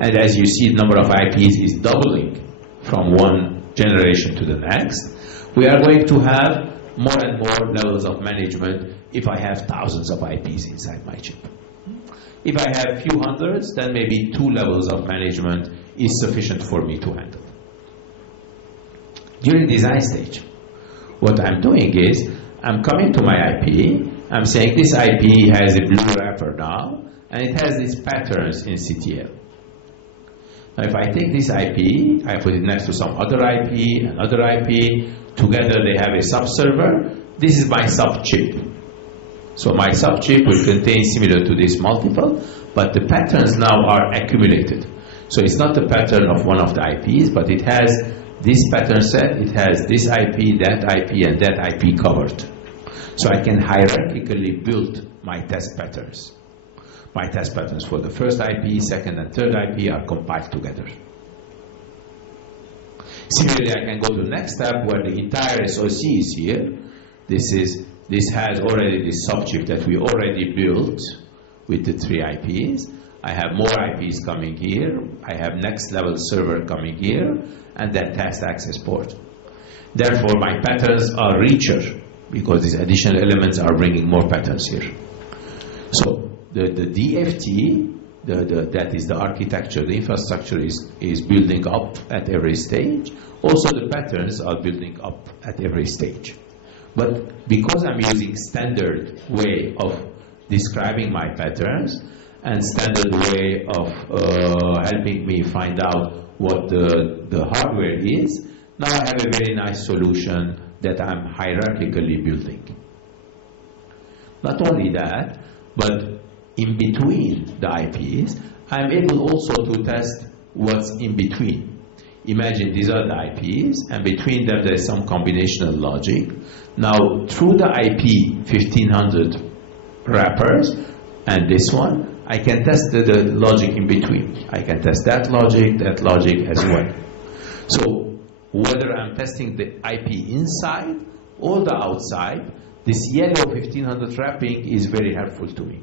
And as you see, the number of IPs is doubling from one generation to the next. We are going to have more and more levels of management if I have thousands of IPs inside my chip. If I have few hundreds, then maybe 2 levels of management is sufficient for me to handle. During design stage, what I'm doing is I'm coming to my IP, I'm saying this IP has a blue wrapper now, and it has these patterns in CTL. Now if I take this IP, I put it next to some other IP, another IP, together they have a sub-server, this is my sub-chip. So my sub-chip will contain similar to this multiple, but the patterns now are accumulated. So it's not the pattern of one of the IPs, but it has this pattern set, it has this IP, that IP, and that IP covered. So I can hierarchically build my test patterns. My test patterns for the first IP, second and third IP are compiled together. Similarly, I can go to the next step where the entire SoC is here. This has already this subchip that we already built with the 3 IPs. I have more IPs coming here. I have next level server coming here, and that test access port. Therefore, my patterns are richer because these additional elements are bringing more patterns here. So the DFT, that is the architecture, the infrastructure is building up at every stage. Also, the patterns are building up at every stage. But because I'm using standard way of describing my patterns and standard way of helping me find out what the hardware is, now I have a very nice solution that I'm hierarchically building. Not only that, but in between the IPs, I'm able also to test what's in between. Imagine these are the IPs, and between them there's some combinational logic. Now, through the IP 1500 wrappers and this one, I can test the logic in between. I can test that logic as well. So, whether I'm testing the IP inside or the outside, this yellow 1500 wrapping is very helpful to me.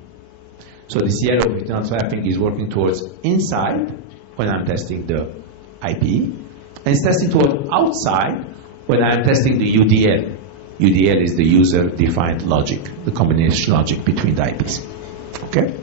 So this yellow 1500 wrapping is working towards inside when I'm testing the IP, and it's testing towards outside when I'm testing the UDL. UDL is the user-defined logic, the combination logic between the IPs. Okay?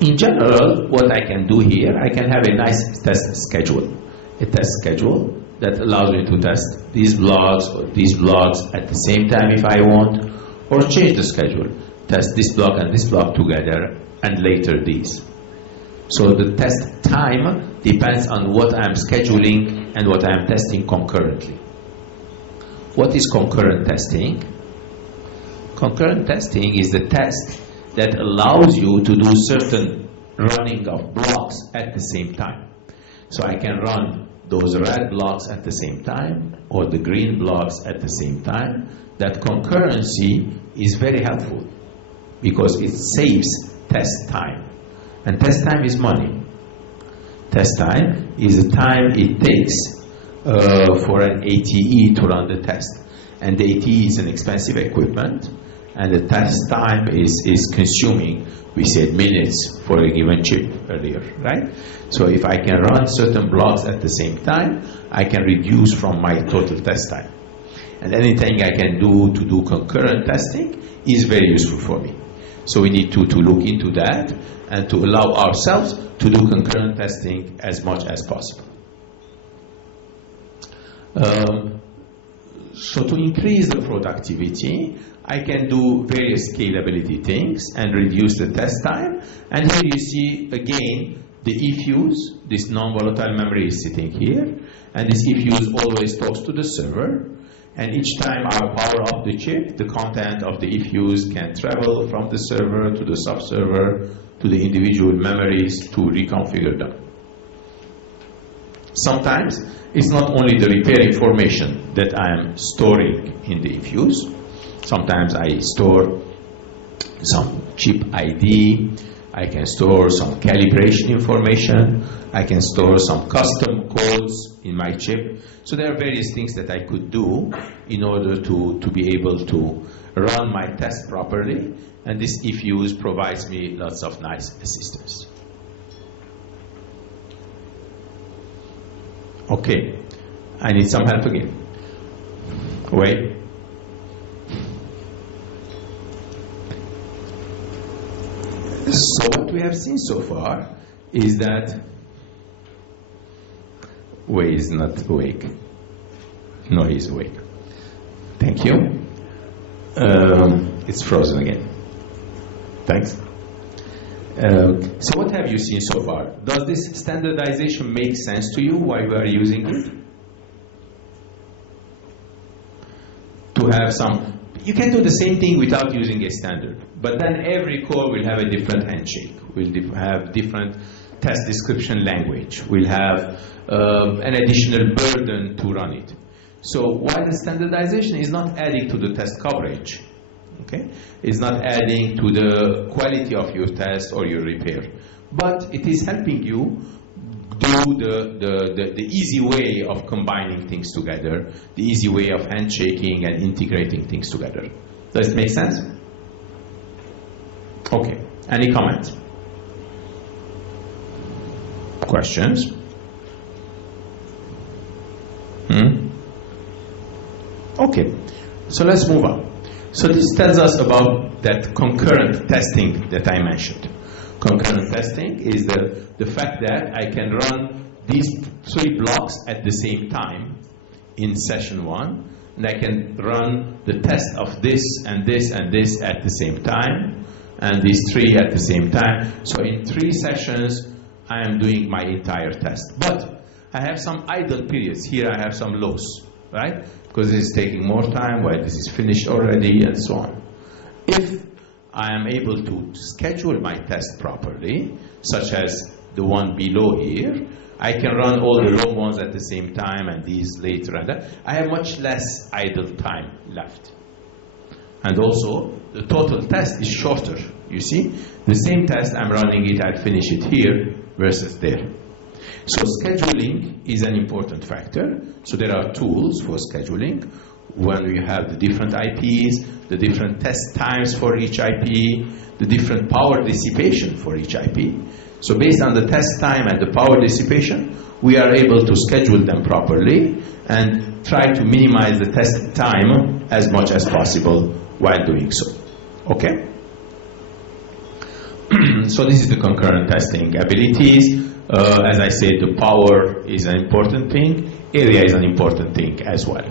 In general, what I can do here, I can have a nice test schedule. A test schedule that allows me to test these blocks or these blocks at the same time if I want, or change the schedule. Test this block and this block together, and later these. So the test time depends on what I'm scheduling and what I'm testing concurrently. What is concurrent testing? Concurrent testing is the test that allows you to do certain running of blocks at the same time. So I can run those red blocks at the same time or the green blocks at the same time. That concurrency is very helpful because it saves test time. And test time is money. Test time is the time it takes for an ATE to run the test. And the ATE is an expensive equipment, and the test time is consuming, we said, minutes for a given chip earlier, right? So if I can run certain blocks at the same time, I can reduce from my total test time. And anything I can do to do concurrent testing is very useful for me. So we need to look into that and to allow ourselves to do concurrent testing as much as possible. So to increase the productivity, I can do various scalability things and reduce the test time. And here you see again the eFuse, this non-volatile memory is sitting here, and this eFuse always talks to the server. And each time I power up the chip, the content of the eFuse can travel from the server to the sub-server to the individual memories to reconfigure them. Sometimes it's not only the repair information that I am storing in the eFuse. Sometimes I store some chip ID, I can store some calibration information, I can store some custom codes in my chip. So there are various things that I could do in order to be able to run my test properly, and this eFuse provides me lots of nice assistance. Okay, I need some help again. Wait. So what we have seen so far is that Wei is not awake. No, he's awake. Thank you. It's frozen again. Thanks. So what have you seen so far? Does this standardization make sense to you, why we are using it? To have some, you can do the same thing without using a standard, but then every core will have a different handshake, will have different test description language, will have an additional burden to run it. So while the standardization is not adding to the test coverage, okay, it's not adding to the quality of your test or your repair, but it is helping you do the easy way of combining things together, the easy way of handshaking and integrating things together. Does it make sense? Okay, any comments? Questions? Okay, so let's move on. So this tells us about that concurrent testing that I mentioned. Concurrent testing is the fact that I can run these 3 blocks at the same time in session 1, and I can run the test of this and this and this at the same time, and these 3 at the same time. So in 3 sessions, I am doing my entire test. But I have some idle periods. Here I have some loss, right? Because this is taking more time, while this is finished already, and so on. If I am able to schedule my test properly, such as the one below here, I can run all the long ones at the same time and these later and that. I have much less idle time left. And also, the total test is shorter. You see, the same test, I'm running it, I'll finish it here versus there. So scheduling is an important factor. So there are tools for scheduling. When we have the different IPs, the different test times for each IP, the different power dissipation for each IP. So based on the test time and the power dissipation, we are able to schedule them properly and try to minimize the test time as much as possible while doing so. Okay? So this is the concurrent testing abilities. As I said, the power is an important thing. Area is an important thing as well.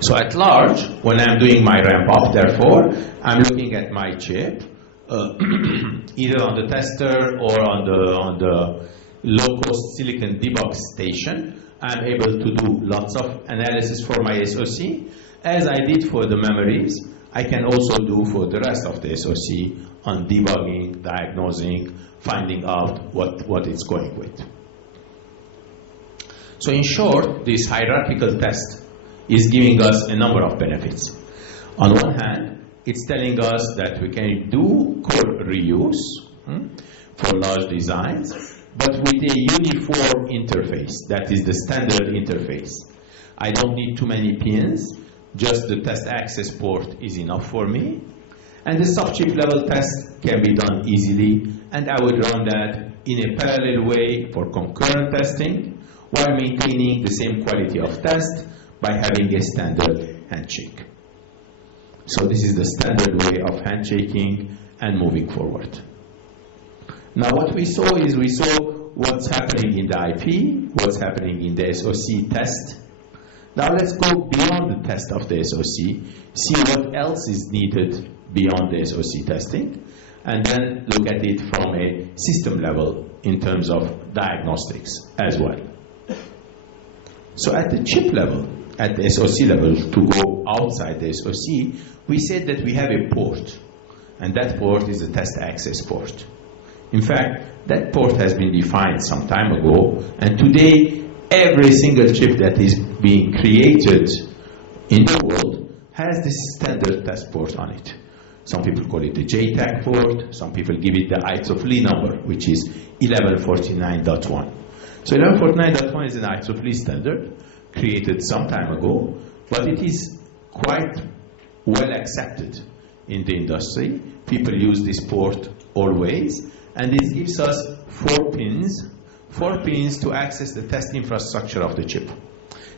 So at large, when I'm doing my ramp up, therefore, I'm looking at my chip, either on the tester or on the low-cost silicon debug station. I'm able to do lots of analysis for my SoC. As I did for the memories, I can also do for the rest of the SoC on debugging, diagnosing, finding out what it's going with. So in short, this hierarchical test is giving us a number of benefits. On one hand, it's telling us that we can do core reuse for large designs, but with a uniform interface, that is the standard interface. I don't need too many pins, just the test access port is enough for me. And the subchip level test can be done easily, and I would run that in a parallel way for concurrent testing while maintaining the same quality of test by having a standard handshake. So this is the standard way of handshaking and moving forward. Now what we saw is we saw what's happening in the IP, what's happening in the SoC test. Now let's go beyond the test of the SoC, see what else is needed beyond the SoC testing, and then look at it from a system level in terms of diagnostics as well. So at the chip level, at the SoC level, to go outside the SoC, we said that we have a port, and that port is a test access port. In fact, that port has been defined some time ago, and today every single chip that is being created in the world has this standard test port on it. Some people call it the JTAG port, some people give it the IEEE number, which is 1149.1. So 1149.1 is an IEEE standard created some time ago, but it is quite well accepted in the industry. People use this port always, and it gives us 4 pins 4 pins to access the test infrastructure of the chip.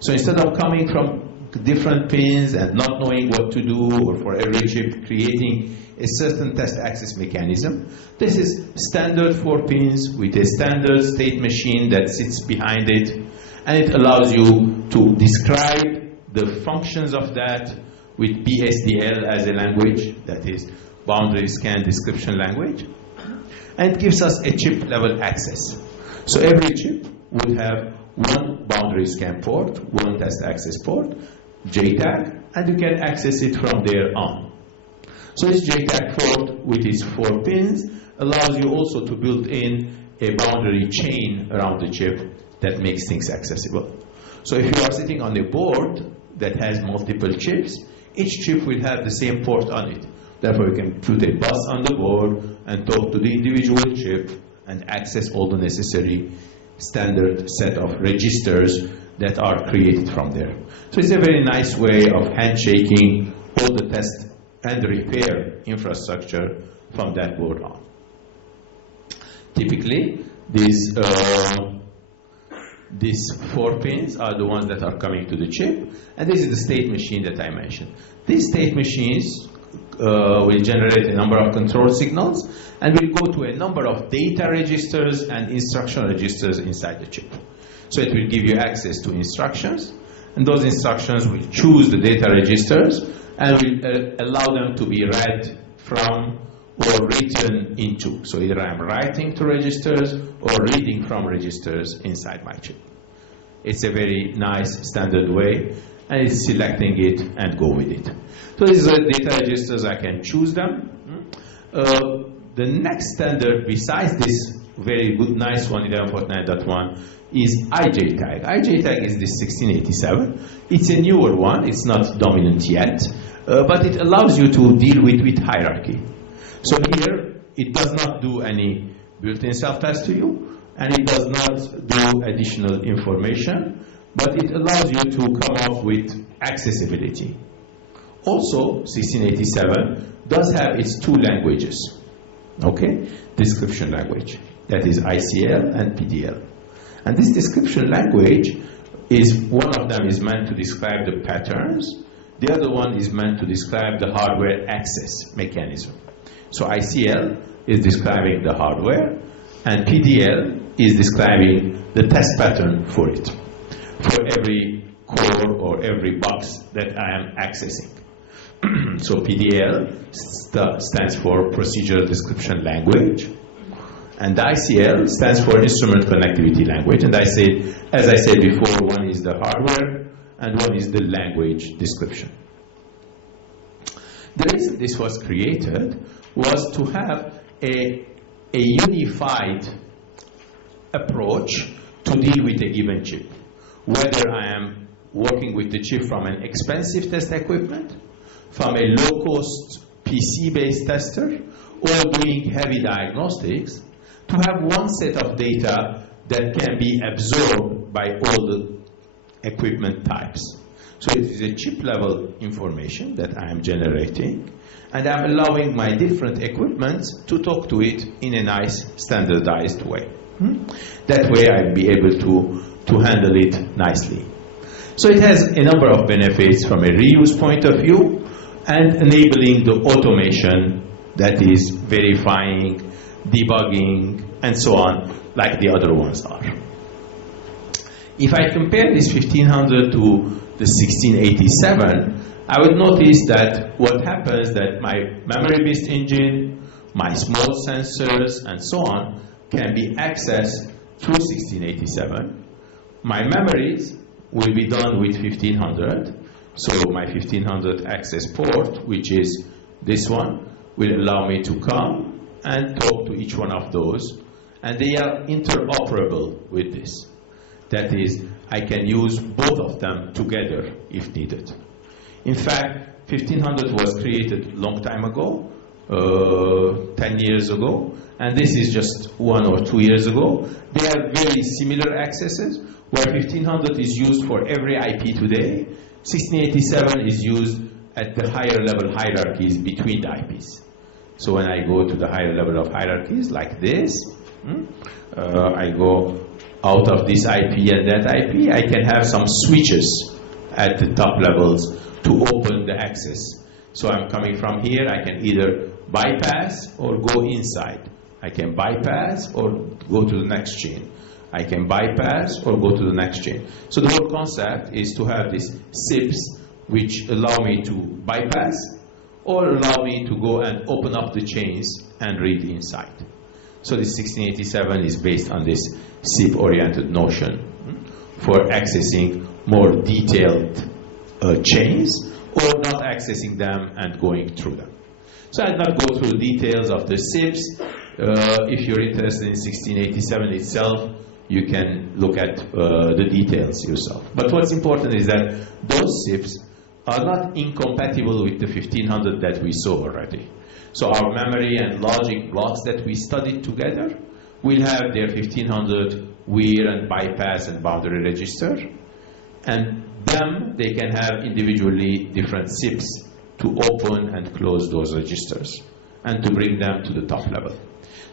So instead of coming from different pins and not knowing what to do, or for every chip creating a certain test access mechanism, this is standard 4 pins with a standard state machine that sits behind it, and it allows you to describe the functions of that with BSDL as a language, that is boundary scan description language, and it gives us a chip level access. So every chip would have one boundary scan port, one test access port, JTAG, and you can access it from there on. So this JTAG port with its 4 pins allows you also to build in a boundary chain around the chip that makes things accessible. So if you are sitting on a board that has multiple chips, each chip will have the same port on it. Therefore, you can put a bus on the board and talk to the individual chip and access all the necessary standard set of registers that are created from there. So it's a very nice way of handshaking all the test and repair infrastructure from that board on. Typically, these 4 pins are the ones that are coming to the chip, and this is the state machine that I mentioned. These state machines will generate a number of control signals and will go to a number of data registers and instruction registers inside the chip. So it will give you access to instructions, and those instructions will choose the data registers and will allow them to be read from or written into. So either I'm writing to registers or reading from registers inside my chip. It's a very nice standard way, and it's selecting it and go with it. So these are data registers, I can choose them. The next standard besides this very good, nice one, 11.9.1, is IJTAG. IJTAG is this 1687. It's a newer one, it's not dominant yet, but it allows you to deal with hierarchy. So here, it does not do any built-in self-test to you, and it does not do additional information, but it allows you to come up with accessibility. Also, 1687 does have its 2 languages, okay? Description language, that is ICL and PDL. And this description language is, one of them is meant to describe the patterns, the other one is meant to describe the hardware access mechanism. So ICL is describing the hardware, and PDL is describing the test pattern for it, for every core or every box that I am accessing. So PDL stands for Procedural Description Language, and ICL stands for Instrument Connectivity Language. And as I said before, one is the hardware and one is the language description. The reason this was created was to have a unified approach to deal with a given chip. Whether I am working with the chip from an expensive test equipment, from a low-cost PC-based tester, or doing heavy diagnostics, to have one set of data that can be absorbed by all the equipment types. So it is a chip-level information that I am generating, and I'm allowing my different equipment to talk to it in a nice, standardized way. That way I'll be able to handle it nicely. So it has a number of benefits from a reuse point of view, and enabling the automation that is verifying, debugging, and so on, like the other ones are. If I compare this 1500 to the 1687, I would notice that what happens that my memory-based engine, my small sensors, and so on, can be accessed through 1687. My memories will be done with 1500. So my 1500 access port, which is this one, will allow me to come and talk to each one of those, and they are interoperable with this. That is, I can use both of them together if needed. In fact, 1500 was created a long time ago, 10 years ago, and this is just 1 or 2 years ago. They have very similar accesses, where 1500 is used for every IP today. 1687 is used at the higher level hierarchies between the IPs. So when I go to the higher level of hierarchies like this, I go out of this IP and that IP, I can have some switches at the top levels to open the access. So I'm coming from here, I can either bypass or go inside. I can bypass or go to the next chain. I can bypass or go to the next chain. So the whole concept is to have these SIPs which allow me to bypass or allow me to go and open up the chains and read inside. So this 1687 is based on this SIP-oriented notion for accessing more detailed chains or not accessing them and going through them. So I'll not go through the details of the SIPs. If you're interested in 1687 itself, you can look at the details yourself. But what's important is that those SIPs are not incompatible with the 1500 that we saw already. So our memory and logic blocks that we studied together will have their 1500 weir and bypass and boundary register, and them they can have individually different SIPs to open and close those registers and to bring them to the top level.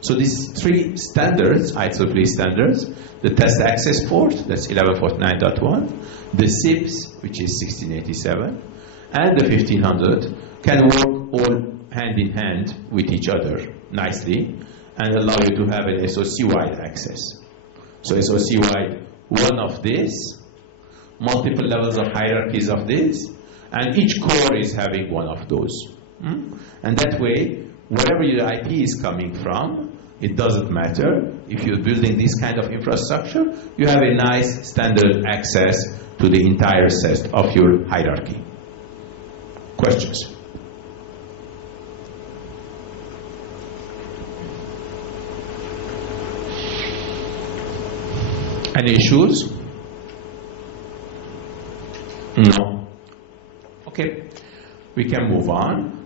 So these three standards, IEEE standards, the test access port, that's 1149.1, the SIPs, which is 1687, and the 1500 can work all hand in hand with each other nicely and allow you to have an SOC-wide access. So SOC-wide, one of this, multiple levels of hierarchies of this, and each core is having one of those. And that way, wherever your IP is coming from, it doesn't matter. If you're building this kind of infrastructure, you have a nice standard access to the entire set of your hierarchy. Questions? Any issues? No. Okay, we can move on.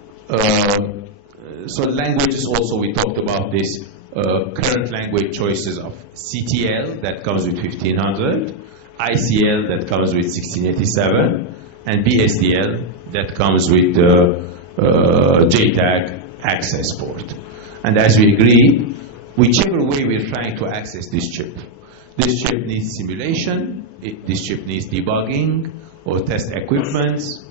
So languages also, we talked about this current language choices of CTL that comes with 1500, ICL that comes with 1687, and BSDL that comes with the JTAG access port. And as we agreed, whichever way we're trying to access this chip needs simulation, this chip needs debugging or test equipments,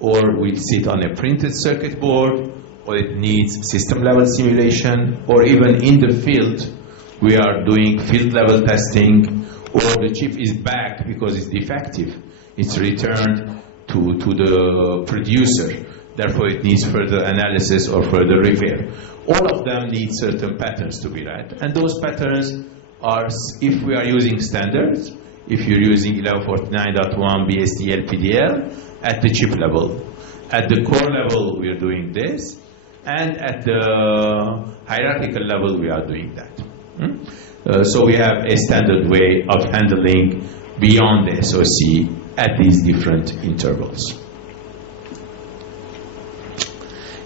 or will sit on a printed circuit board, or it needs system level simulation, or even in the field we are doing field level testing, or the chip is back because it's defective, it's returned to the producer, therefore it needs further analysis or further repair. All of them need certain patterns to be read, and those patterns are, if we are using standards, if you're using 1149.1 BSDL PDL at the chip level. At the core level we are doing this, and at the hierarchical level we are doing that. So we have a standard way of handling beyond the SOC at these different intervals.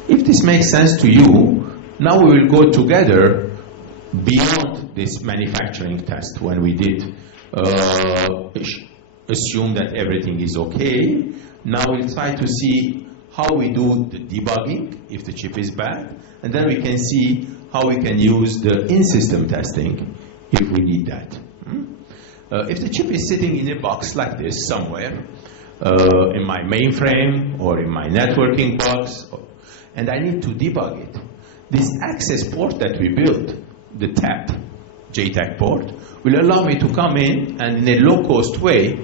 If this makes sense to you, now we will go together beyond this manufacturing test when we did assume that everything is okay. Now we'll try to see how we do the debugging if the chip is bad, and then we can see how we can use the in-system testing if we need that. If the chip is sitting in a box like this somewhere, in my mainframe or in my networking box, and I need to debug it, this access port that we built, the TAP, JTAG port, will allow me to come in and in a low-cost way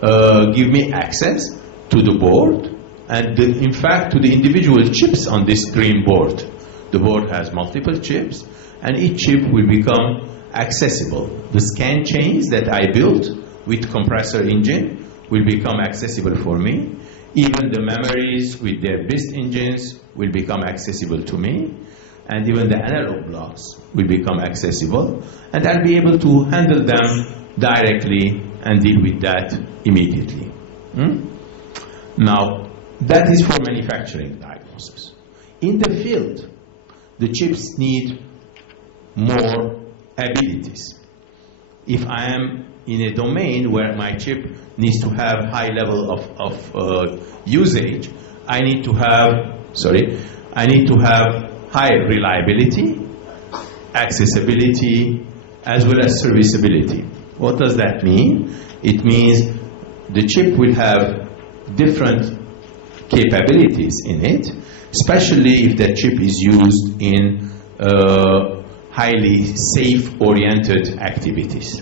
give me access to the board and in fact to the individual chips on this green board. The board has multiple chips and each chip will become accessible. The scan chains that I built with compressor engine will become accessible for me. Even the memories with their BIST engines will become accessible to me, and even the analog blocks will become accessible, and I'll be able to handle them directly and deal with that immediately. Now, that is for manufacturing diagnosis. In the field, the chips need more abilities. If I am in a domain where my chip needs to have high level of usage, I need to have high reliability, accessibility, as well as serviceability. What does that mean? It means the chip will have different capabilities in it, especially if that chip is used in highly safe-oriented activities.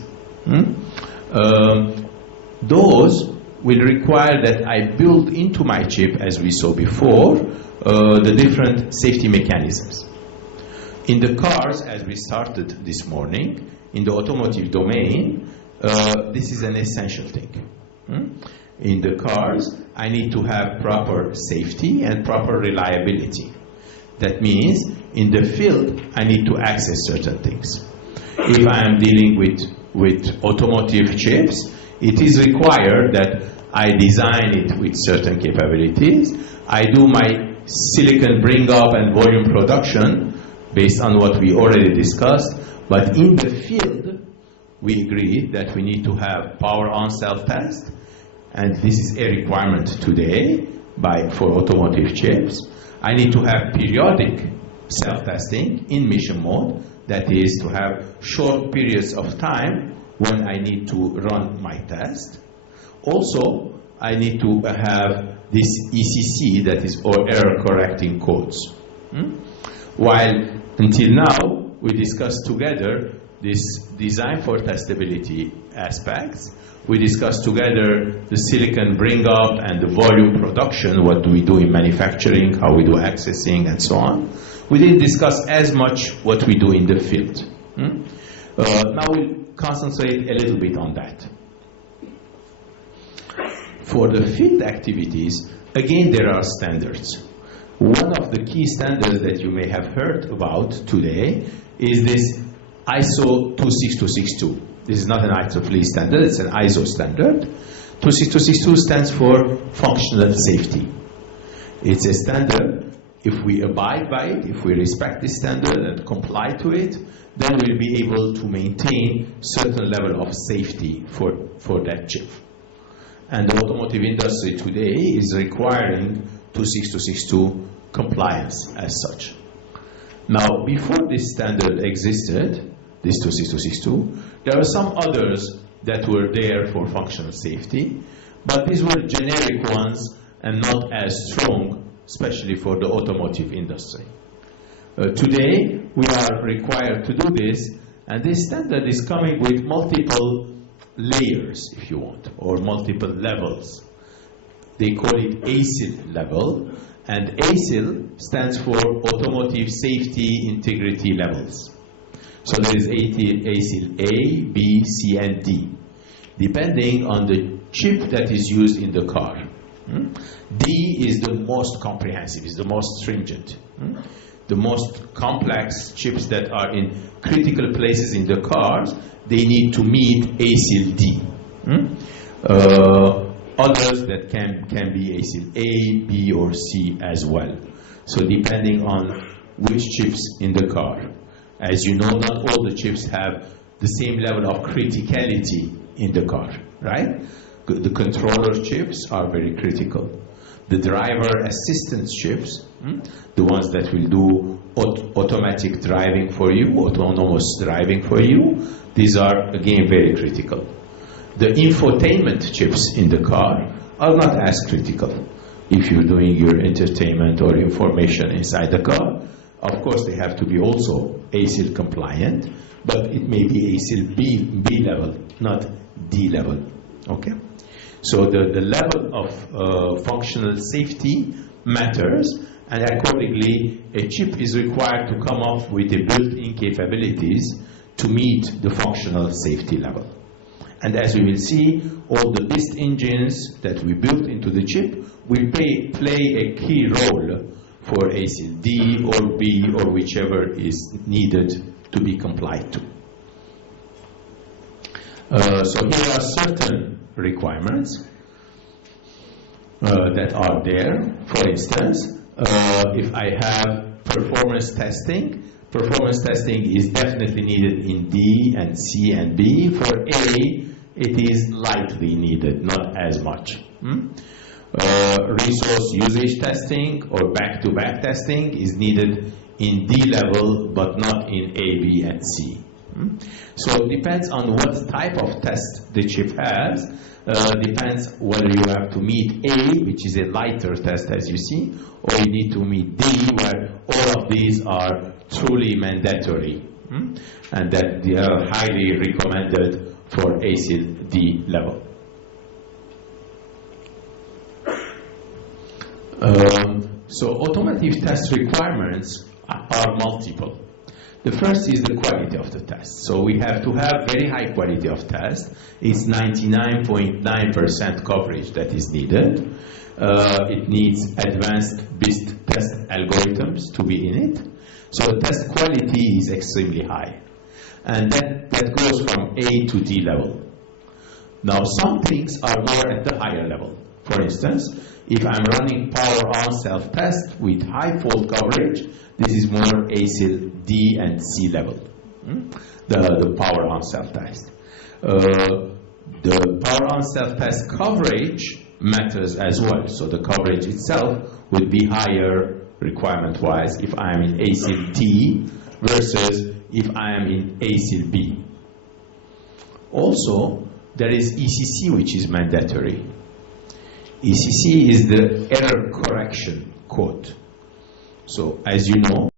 Those will require that I build into my chip, as we saw before, the different safety mechanisms. In the cars, as we started this morning, in the automotive domain, this is an essential thing. In the cars, I need to have proper safety and proper reliability. That means in the field, I need to access certain things. If I am dealing with automotive chips, it is required that I design it with certain capabilities. I do my silicon bring up and volume production based on what we already discussed. But in the field, we agreed that we need to have power on self-test. And this is a requirement today for automotive chips. I need to have periodic self-testing in mission mode. That is to have short periods of time when I need to run my test. Also, I need to have this ECC, that is, or error correcting codes. While until now, we discussed together this design for testability aspects. We discussed together the silicon bring up and the volume production, what do we do in manufacturing, how we do accessing, and so on. We didn't discuss as much what we do in the field. Now we'll concentrate a little bit on that. For the field activities, again, there are standards. One of the key standards that you may have heard about today is this ISO 26262. This is not an IEEE standard, it's an ISO standard. 26262 stands for functional safety. It's a standard. If we abide by it, if we respect this standard and comply to it, then we'll be able to maintain certain level of safety for that chip. And the automotive industry today is requiring 26262 compliance as such. Now, before this standard existed, this 26262, there were some others that were there for functional safety, but these were generic ones and not as strong, especially for the automotive industry. Today, we are required to do this, and this standard is coming with multiple layers, if you want, or multiple levels. They call it ASIL level, and ASIL stands for Automotive Safety Integrity Levels. So there is ASIL A, B, C, and D, depending on the chip that is used in the car. D is the most comprehensive, is the most stringent. The most complex chips that are in critical places in the cars, they need to meet ASIL D. Others that can be ASIL A, B, or C as well. So depending on which chips in the car. As you know, not all the chips have the same level of criticality in the car, right? The controller chips are very critical. The driver assistance chips, the ones that will do automatic driving for you, autonomous driving for you, these are, again, very critical. The infotainment chips in the car are not as critical. If you're doing your entertainment or information inside the car, of course they have to be also ASIL compliant, but it may be ASIL B level, not D level, okay? So the level of functional safety matters, and accordingly, a chip is required to come up with the built-in capabilities to meet the functional safety level. And as we will see, all the BIST engines that we built into the chip will play a key role for ASIL D or B or whichever is needed to be complied to. So here are certain requirements that are there. For instance, if I have performance testing is definitely needed in D and C and B. For A, it is lightly needed, not as much. Resource usage testing or back-to-back testing is needed in D level, but not in A, B, and C. So it depends on what type of test the chip has. Depends whether you have to meet A, which is a lighter test as you see, or you need to meet D, where all of these are truly mandatory, and that they are highly recommended for ASIL D level. So automotive test requirements are multiple. The first is the quality of the test. So we have to have very high quality of test. It's 99.9% coverage that is needed. It needs advanced BIST test algorithms to be in it. So test quality is extremely high. And that goes from A to D level. Now some things are more at the higher level. For instance, if I'm running power on self-test with high fault coverage, this is more ASIL D and C level, the power on self-test. The power on self-test coverage matters as well. So the coverage itself would be higher requirement-wise if I am in ASIL D versus if I am in ASIL B. Also, there is ECC, which is mandatory. ECC is the error correction code. So as you know,